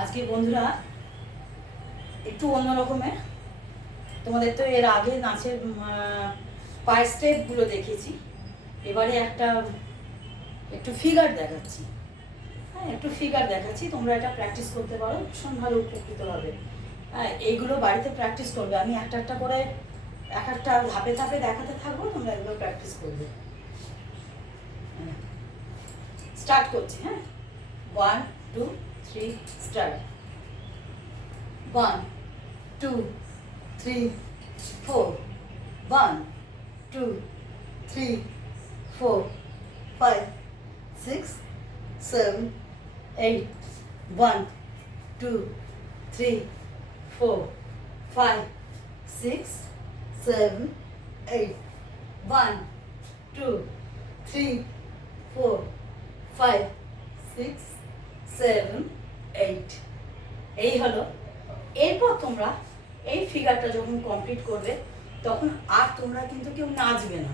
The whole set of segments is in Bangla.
আজকে বন্ধুরা একটু অন্য রকমের, তোমাদের তো এর আগে নাচের পায়ের স্টেপগুলো দেখেছি, এবারে একটু ফিগার দেখাচ্ছি। হ্যাঁ, একটু ফিগার দেখাচ্ছি, তোমরা এটা প্র্যাকটিস করতে পারো, ভীষণ ভালো উপকৃত হবে। হ্যাঁ, এইগুলো বাড়িতে প্র্যাকটিস করবে, আমি একটা করে এক একটা ধাপে ধাপে দেখাতে থাকবো, তোমরা এগুলো প্র্যাকটিস করবে। স্টার্ট করছি। হ্যাঁ, 1 2 3 স্টার্ট। 1 2 3 4 1 2 3 4 5 6 7 8 1 2 3 4 5 6 7 8 1 2 3 4 5 6 7 8। এই হলো। এরপর তোমরা এই ফিগারটা যখন কমপ্লিট করবে তখন আর তোমরা কিন্তু কেউ নাচবে না।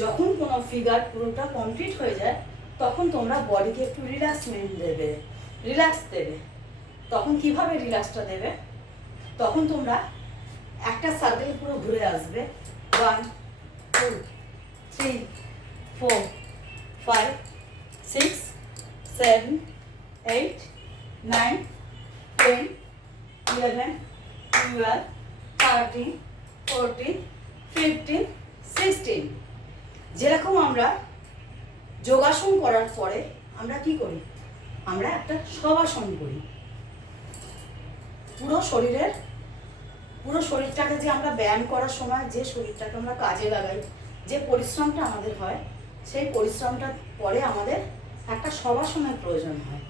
যখন কোনো ফিগার পুরোটা কমপ্লিট হয়ে যায় তখন তোমরা বডিকে একটু রিল্যাক্স দেবে। তখন কিভাবে রিল্যাক্সটা দেবে? তখন তোমরা একটা সার্কেল পুরো ঘুরে আসবে। 1 2 3 4 5 6 7 8 9 10 11 12 13 14 15 16। যেরকম আমরা যোগাসন করার পরে আমরা কি করি? আমরা একটা শবাসন করি। পুরো শরীরটাকে যে আমরা ব্যায়াম করার সময় যে শরীরটাকে আমরা কাজে লাগাই, যে পরিশ্রমটা আমাদের হয়, সেই পরিশ্রমটার পরে আমাদের একটা শবাসনের প্রয়োজন হয়,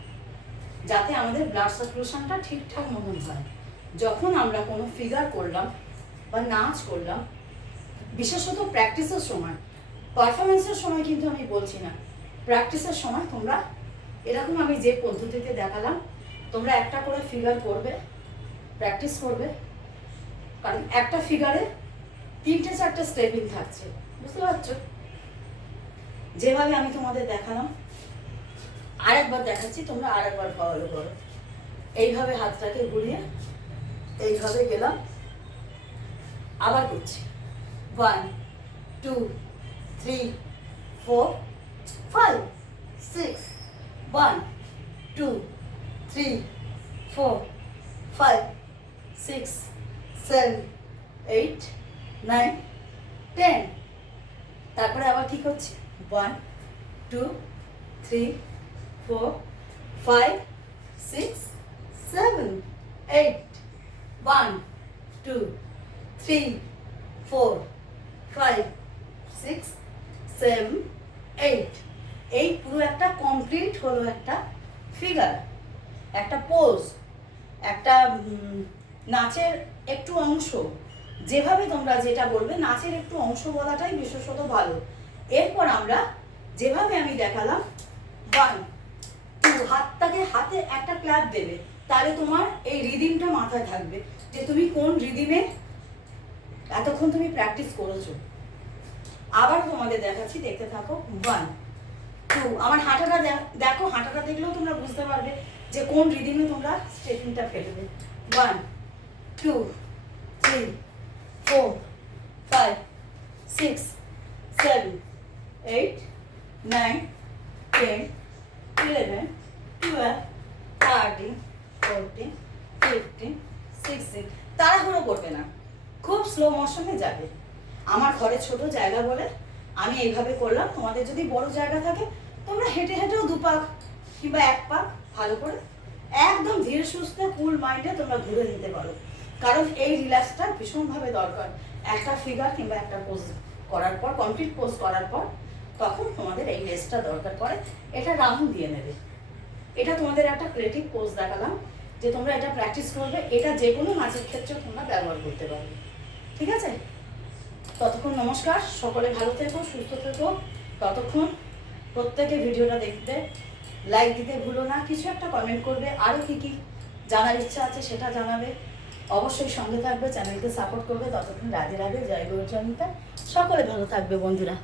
যাতে আমাদের ব্লাড সার্কুলেশনটা ঠিকঠাক মতন হয়। যখন আমরা কোনো ফিগার করলাম বা নাচ করলাম, বিশেষত প্র্যাকটিসের সময়, পারফরমেন্সের সময় কিন্তু আমি বলছি না, প্র্যাকটিসের সময় তোমরা এরকম আমি যে পদ্ধতিতে দেখালাম, তোমরা একটা করে ফিগার করবে, প্র্যাকটিস করবে। কারণ একটা ফিগারে 3টে 4টে স্টেপিং থাকছে, বুঝতে পারছো? যেভাবে আমি তোমাদের দেখালাম আরেকবার দেখাচ্ছি, তোমরা আরেকবার ফলো করো। এইভাবে হাতটাকে ঘুরিয়ে এইভাবে গেলাম, আবার করছি। 1 2 3 4 5 6 1 2 3 4 5 6 7 8 9 10। তারপরে আবার কি করছি? 1 2 3 4 5 6 7 8 1 2 3 4 5 6 7 8। এই পুরো একটা কমপ্লিট হলো একটা ফিগার, একটা পোজ, একটা নাচের একটু অংশ। যেভাবে তোমরা যেটা বলবে, নাচের একটু অংশ বলাটাই বিশেষত ভালো। এরপর আমরা যেভাবে আমি দেখালাম 1 2 হাতে একটা ক্ল্যাপ দেবে, তাহলে তোমার এই রিদিমটা মাথায় থাকবে যে তুমি কোন রিদিমে এতক্ষণ তুমি প্র্যাকটিস করেছো। আবার তোমাদের দেখাচ্ছি, দেখতে থাকো। 1 2 আমার হাঁটাটা দেখো, হাঁটাটা দেখলেও তোমরা বুঝতে পারবে যে কোন রিদিমে তোমরা স্টেপিংটা ফেলবে। 1 2 3 4 5 6 7 8 9 10 11 12 13 14 15 16। তাড়াহুড়ো করবে না, খুব স্লো মোশনে যাবে। আমার ঘরে ছোট জায়গা বলে আমি এইভাবে করলাম। তোমাদের যদি বড় জায়গা থাকে তোমরা হেঁটে হেঁটেও 2 পাক কিংবা 1 পাক ভালো করে একদম ধীরে সুস্থে কুল মাইন্ডে তোমরা ঘুরে নিতে পারো। কারণ এই রিল্যাক্সটা ভীষণভাবে দরকার একটা ফিগার কিংবা একটা পোজ করার পর, কমপ্লিট পোজ করার পর তখন তোমাদের এই রেস্টটা দরকার পড়ে। এটা রাউন্ড দিয়ে নেবে। এটা তোমাদের একটা ক্রিয়েটিভ পোজ দেখালাম যে তোমরা এটা প্র্যাকটিস করবে। এটা যে কোনো নাচের ক্ষেত্রে তোমরা ব্যবহার করতে পারবে। ঠিক আছে? ততক্ষণ নমস্কার, সকলে ভালো থেকো, সুস্থ থেকো। ততক্ষণ প্রত্যেকে ভিডিওটা দেখতে লাইক দিতে ভুলো না, কিছু একটা কমেন্ট করবে, আরও কী কী জানার ইচ্ছা আছে সেটা জানাবে। অবশ্যই সঙ্গে থাকবে, চ্যানেলকে সাপোর্ট করবে। ততক্ষণ রাধে রাধে, জয় গৌরচন্দ্রিতা। সকলে ভালো থাকবে বন্ধুরা।